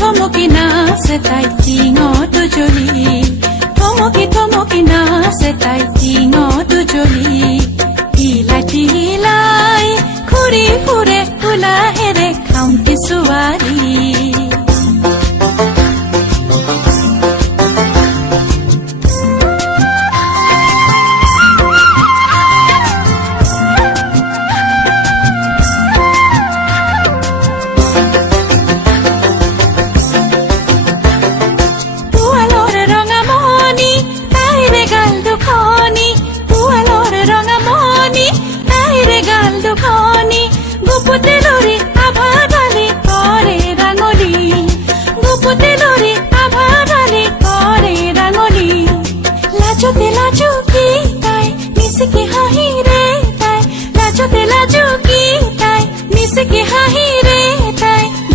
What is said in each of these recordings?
থমকি নাচে তাই টিঙত জ্বলি, থমকি নাচে তাই টিঙত জ্বলি। টিলাই টিলাই ঘূৰি ফুৰে কোলাহেৰে খামটি ছোৱালী।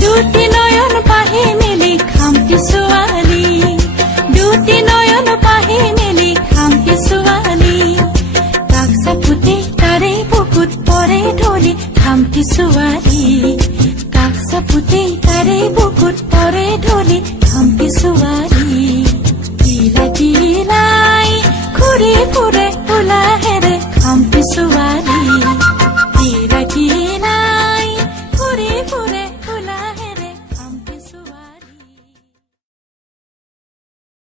দুটি নয়ন পাহি মেলি খামটি ছোৱালী, দুটি নয়ন পাহি মেলি খামটি ছোৱালী। কাষ চাপোতে তাৰে বুকুত পৰে ঢলি খামটি ছোৱালী, কাষ চাপোতে তাৰে বুকুত